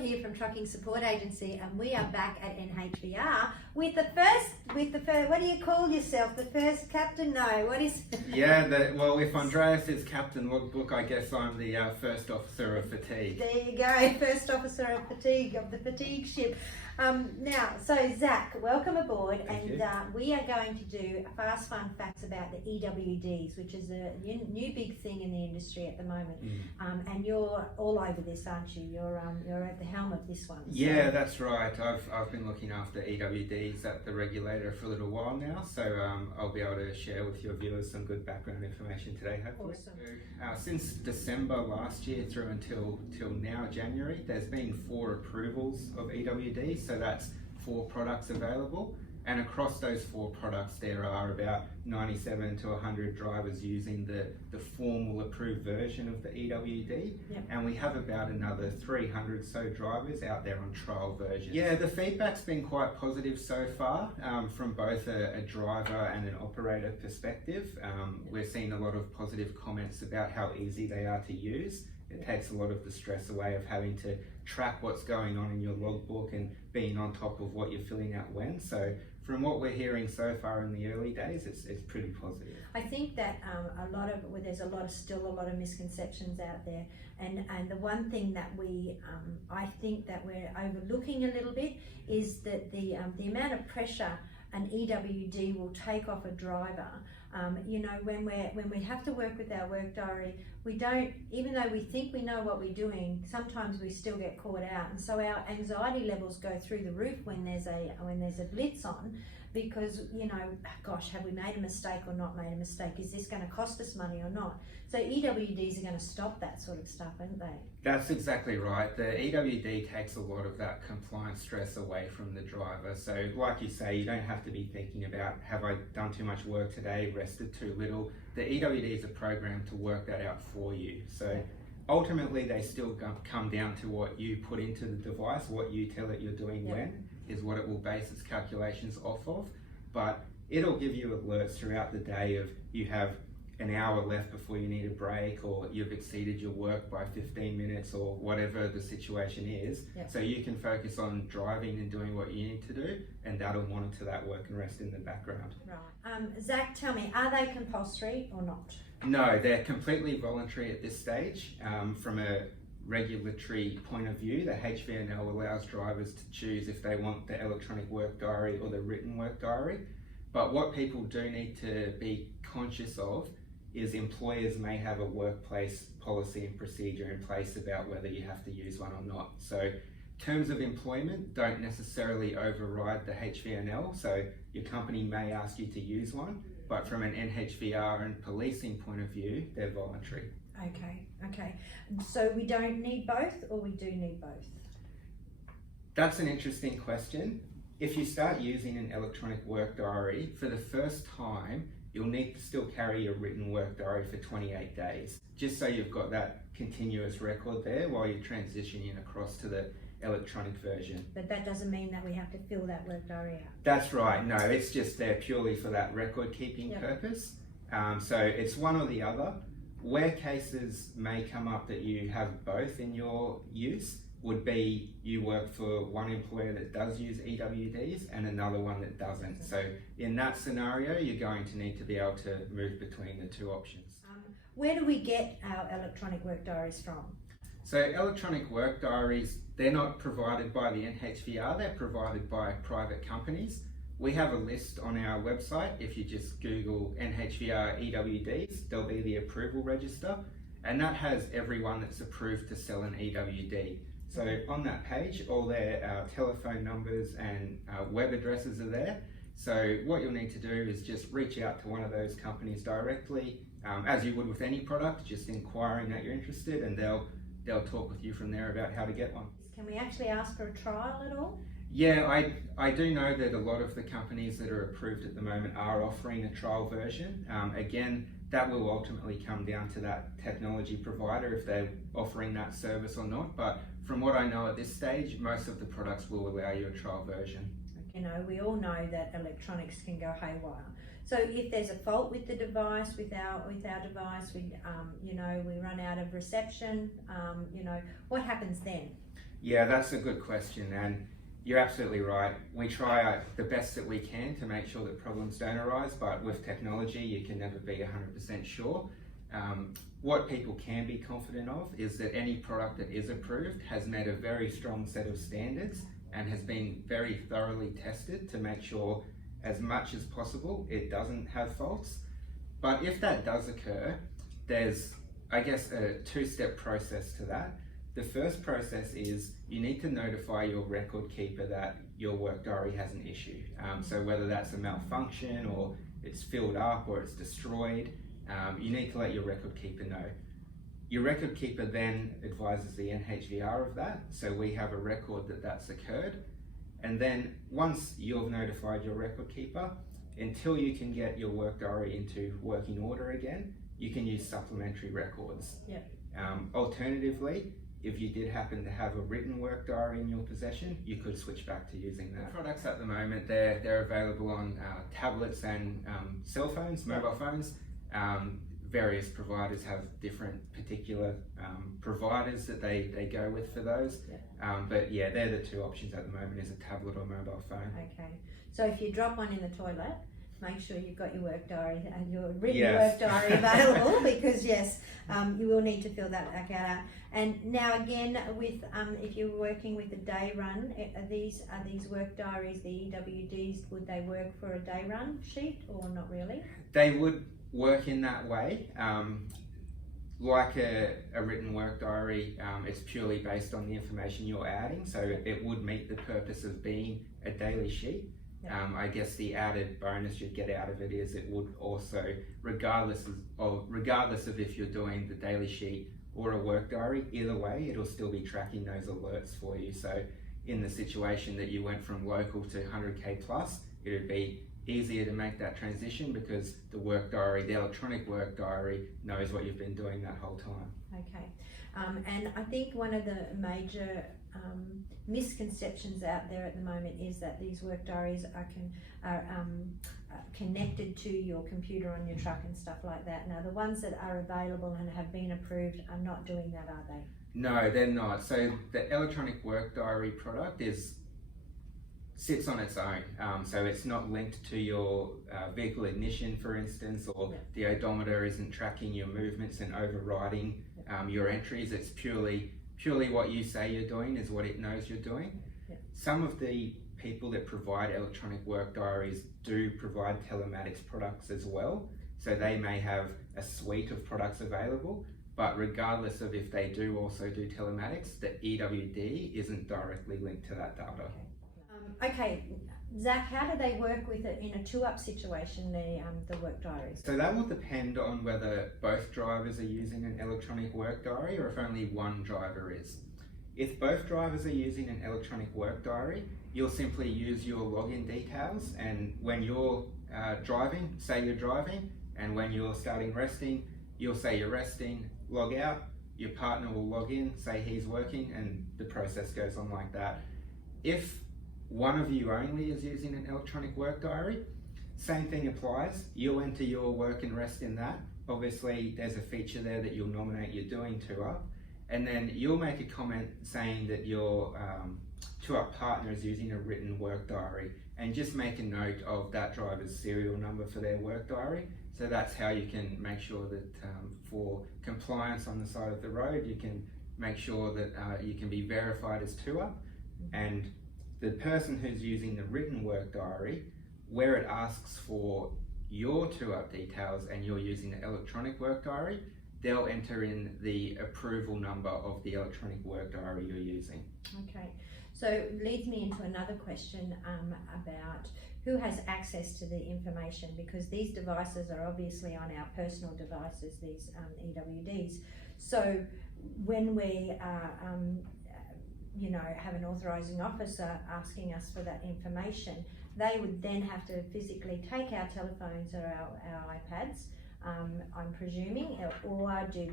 here from Trucking Support Agency, and we are back at NHVR with the first, what do you call yourself? The first captain? No, what is? Yeah, well, if Andreas is captain logbook, I guess I'm the first officer of fatigue. There you go, first officer of fatigue, of the fatigue ship. Now, so Zack, welcome aboard. Thank you. We are going to do fast fun facts about the EWDs, which is a new big thing in the industry at the moment. And you're all over this, aren't you? You're at the helm of this one. So. Yeah, that's right. I've been looking after EWDs at the regulator for a little while now, so I'll be able to share with your viewers some good background information today, hopefully. Awesome. Since December last year through until now, January, there's been 4 approvals of EWDs, so that's 4 products available. And across those 4 products, there are about 97 to 100 drivers using the formal approved version of the EWD. Yep. And we have about another 300 so drivers out there on trial versions. Yeah, the feedback's been quite positive so far from both a driver and an operator perspective. We're seeing a lot of positive comments about how easy they are to use. It takes a lot of the stress away of having to track what's going on in your logbook and being on top of what you're filling out when. So from what we're hearing so far in the early days, it's pretty positive. I think that there's still a lot of misconceptions out there, and the one thing that I think that we're overlooking a little bit is that the amount of pressure an EWD will take off a driver. When we have to work with our work diary, we don't, even though we think we know what we're doing, sometimes we still get caught out, and so our anxiety levels go through the roof when there's a blitz on, because gosh, have we made a mistake or not made a mistake? Is this going to cost us money or not? So EWDs are going to stop that sort of stuff, aren't they? That's exactly right. The EWD takes a lot of that compliance stress away from the driver. So like you say, you don't have to be thinking about, have I done too much work today, rested too little? The EWD is a program to work that out for you. So ultimately they still come down to what you put into the device, what you tell it you're doing when, is what it will base its calculations off of. But it'll give you alerts throughout the day of you have an hour left before you need a break, or you've exceeded your work by 15 minutes, or whatever the situation is. Yep. So you can focus on driving and doing what you need to do, and that'll monitor that work and rest in the background. Right. Zack, tell me, are they compulsory or not? No, they're completely voluntary at this stage. From a regulatory point of view, the HVNL allows drivers to choose if they want the electronic work diary or the written work diary. But what people do need to be conscious of is employers may have a workplace policy and procedure in place about whether you have to use one or not. So terms of employment don't necessarily override the HVNL, so your company may ask you to use one, but from an NHVR and policing point of view, they're voluntary. Okay. So we don't need both, or we do need both? That's an interesting question. If you start using an electronic work diary, for the first time, you'll need to still carry your written work diary for 28 days, just so you've got that continuous record there while you're transitioning across to the electronic version. But that doesn't mean that we have to fill that work diary out. That's right, no, it's just there purely for that record keeping purpose. So it's one or the other. Where cases may come up that you have both in your use would be you work for one employer that does use EWDs and another one that doesn't. So in that scenario, you're going to need to be able to move between the 2 options. Where do we get our electronic work diaries from? So electronic work diaries, they're not provided by the NHVR, they're provided by private companies. We have a list on our website. If you just Google NHVR EWDs, there'll be the approval register, and that has everyone that's approved to sell an EWD. So on that page, all their telephone numbers and web addresses are there. So what you'll need to do is just reach out to one of those companies directly, as you would with any product, just inquiring that you're interested, and they'll talk with you from there about how to get one. Can we actually ask for a trial at all? Yeah, I do know that a lot of the companies that are approved at the moment are offering a trial version. Again, that will ultimately come down to that technology provider if they're offering that service or not. But from what I know at this stage, most of the products will allow you a trial version. We all know that electronics can go haywire. So if there's a fault with the device, with our device, we run out of reception, what happens then? Yeah, that's a good question, and you're absolutely right. We try the best that we can to make sure that problems don't arise, but with technology, you can never be 100% sure. What people can be confident of is that any product that is approved has met a very strong set of standards and has been very thoroughly tested to make sure as much as possible it doesn't have faults. But if that does occur, there's, I guess, a two-step process to that. The first process is you need to notify your record keeper that your work diary has an issue. So whether that's a malfunction or it's filled up or it's destroyed, you need to let your record keeper know. Your record keeper then advises the NHVR of that, so we have a record that that's occurred. And then once you've notified your record keeper, until you can get your work diary into working order again, you can use supplementary records. Yep. Alternatively, if you did happen to have a written work diary in your possession, you could switch back to using that. The products at the moment, they're available on tablets and cell phones, mobile phones. Various providers have different particular providers that they go with for those. Yeah. But yeah, they're the two options at the moment, is a tablet or mobile phone. Okay, so if you drop one in the toilet, make sure you've got your work diary and your written Yes. work diary available because yes, you will need to fill that back out. And now again, with if you're working with a day run, are these work diaries, the EWDs, would they work for a day run sheet or not really? They would work in that way. Like a written work diary, it's purely based on the information you're adding, so it would meet the purpose of being a daily sheet. Yeah. I guess the added bonus you'd get out of it is it would also, regardless of if you're doing the daily sheet or a work diary, either way it'll still be tracking those alerts for you. So in the situation that you went from local to 100k plus, it would be easier to make that transition because the work diary, the electronic work diary, knows what you've been doing that whole time. Okay, and I think one of the major misconceptions out there at the moment is that these work diaries are connected to your computer on your truck and stuff like that. Now, the ones that are available and have been approved are not doing that, are they? No, they're not. So the electronic work diary product sits on its own. So it's not linked to your vehicle ignition, for instance, or the odometer isn't tracking your movements and overriding your entries. It's purely what you say you're doing is what it knows you're doing. Yep. Some of the people that provide electronic work diaries do provide telematics products as well. So they may have a suite of products available, but regardless of if they do also do telematics, the EWD isn't directly linked to that data. Okay, Zack, how do they work with it in a two-up situation, the work diaries? So that will depend on whether both drivers are using an electronic work diary or if only one driver is. If both drivers are using an electronic work diary, you'll simply use your login details, and when you're driving, say you're driving, and when you're starting resting, you'll say you're resting, log out, your partner will log in, say he's working, and the process goes on like that. If one of you only is using an electronic work diary, same thing applies. You'll enter your work and rest in that. Obviously, there's a feature there that you'll nominate you're doing two-up, and then you'll make a comment saying that your two-up partner is using a written work diary, and just make a note of that driver's serial number for their work diary. So that's how you can make sure that for compliance on the side of the road, you can make sure that you can be verified as two-up. And the person who's using the written work diary, where it asks for your two-up details and you're using the electronic work diary, they'll enter in the approval number of the electronic work diary you're using. Okay, so it leads me into another question about who has access to the information, because these devices are obviously on our personal devices, these EWDs. So when we have an authorising officer asking us for that information, they would then have to physically take our telephones or our iPads, I'm presuming, or are they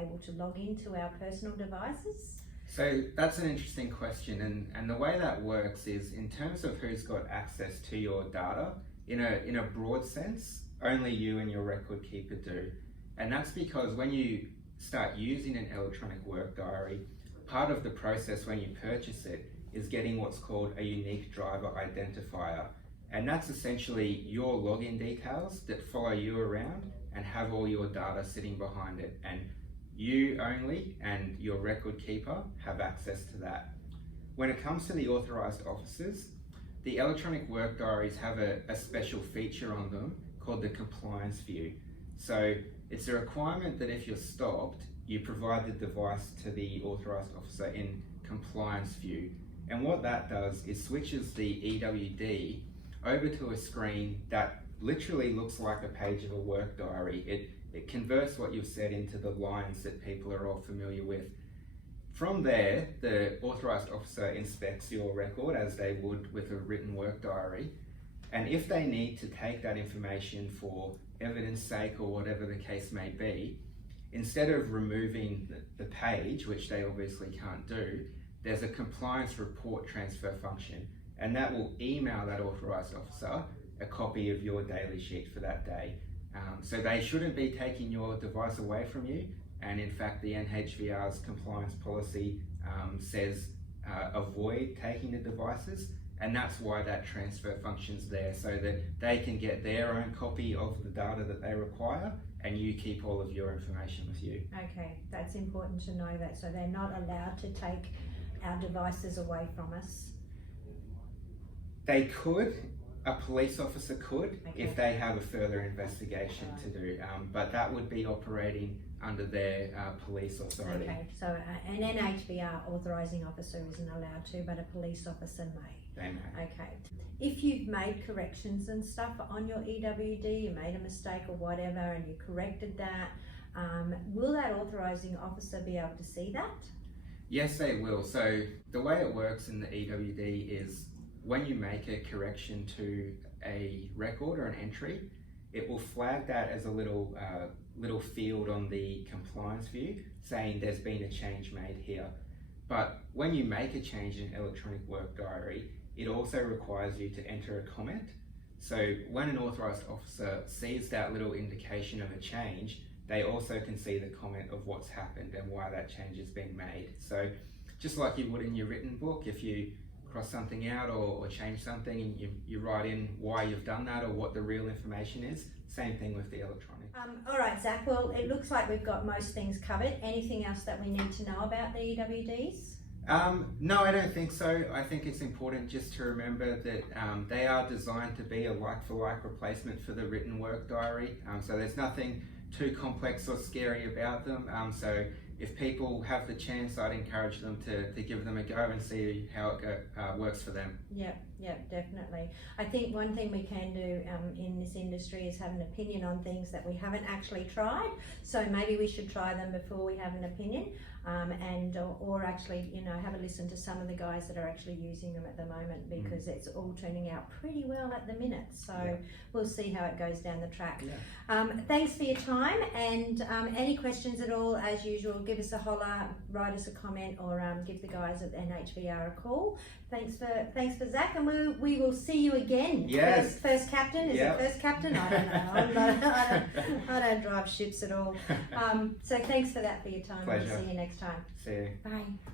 able to log into our personal devices? So that's an interesting question, and the way that works is in terms of who's got access to your data, in a broad sense, only you and your record keeper do. And that's because when you start using an electronic work diary, part of the process when you purchase it is getting what's called a unique driver identifier. And that's essentially your login details that follow you around and have all your data sitting behind it. And you only and your record keeper have access to that. When it comes to the authorised officers, the Electronic Work Diaries have a special feature on them called the compliance view. So it's a requirement that if you're stopped, you provide the device to the authorised officer in compliance view. And what that does is switches the EWD over to a screen that literally looks like a page of a work diary. It converts what you've said into the lines that people are all familiar with. From there, the authorised officer inspects your record as they would with a written work diary. And if they need to take that information for evidence sake or whatever the case may be, instead of removing the page, which they obviously can't do, there's a compliance report transfer function, and that will email that authorised officer a copy of your daily sheet for that day. So they shouldn't be taking your device away from you, and in fact the NHVR's compliance policy says avoid taking the devices, and that's why that transfer function's there, so that they can get their own copy of the data that they require and you keep all of your information with you. Okay, that's important to know that, so they're not allowed to take our devices away from us. They could, a police officer could, Okay. if they have a further investigation to do, but that would be operating under their police authority. Okay, so an NHVR authorising officer isn't allowed to, but a police officer may. They may. Okay. If you've made corrections and stuff on your EWD, you made a mistake or whatever, and you corrected that, will that authorising officer be able to see that? Yes, they will. So the way it works in the EWD is when you make a correction to a record or an entry, it will flag that as a little field on the compliance view saying there's been a change made here. But when you make a change in Electronic Work Diary, it also requires you to enter a comment. So when an authorised officer sees that little indication of a change, they also can see the comment of what's happened and why that change has been made. So just like you would in your written book, if you cross something out or change something and you write in why you've done that or what the real information is, same thing with the electronic. All right, Zach, well, it looks like we've got most things covered. Anything else that we need to know about the EWDs? No, I don't think so. I think it's important just to remember that they are designed to be a like-for-like replacement for the written work diary. So there's nothing too complex or scary about them. So if people have the chance, I'd encourage them to give them a go and see how it works for them. Yeah, definitely. I think one thing we can do in this industry is have an opinion on things that we haven't actually tried. So maybe we should try them before we have an opinion, or actually, have a listen to some of the guys that are actually using them at the moment, because it's all turning out pretty well at the minute. So we'll see how it goes down the track. Thanks for your time, and any questions at all, as usual, give us a holler, write us a comment, or give the guys at NHVR a call. Thanks for Zach, and we will see you again. Yes. First captain, is it first captain? I don't know. I don't drive ships at all. So thanks for your time. Pleasure. We'll see you next time. See you. Bye.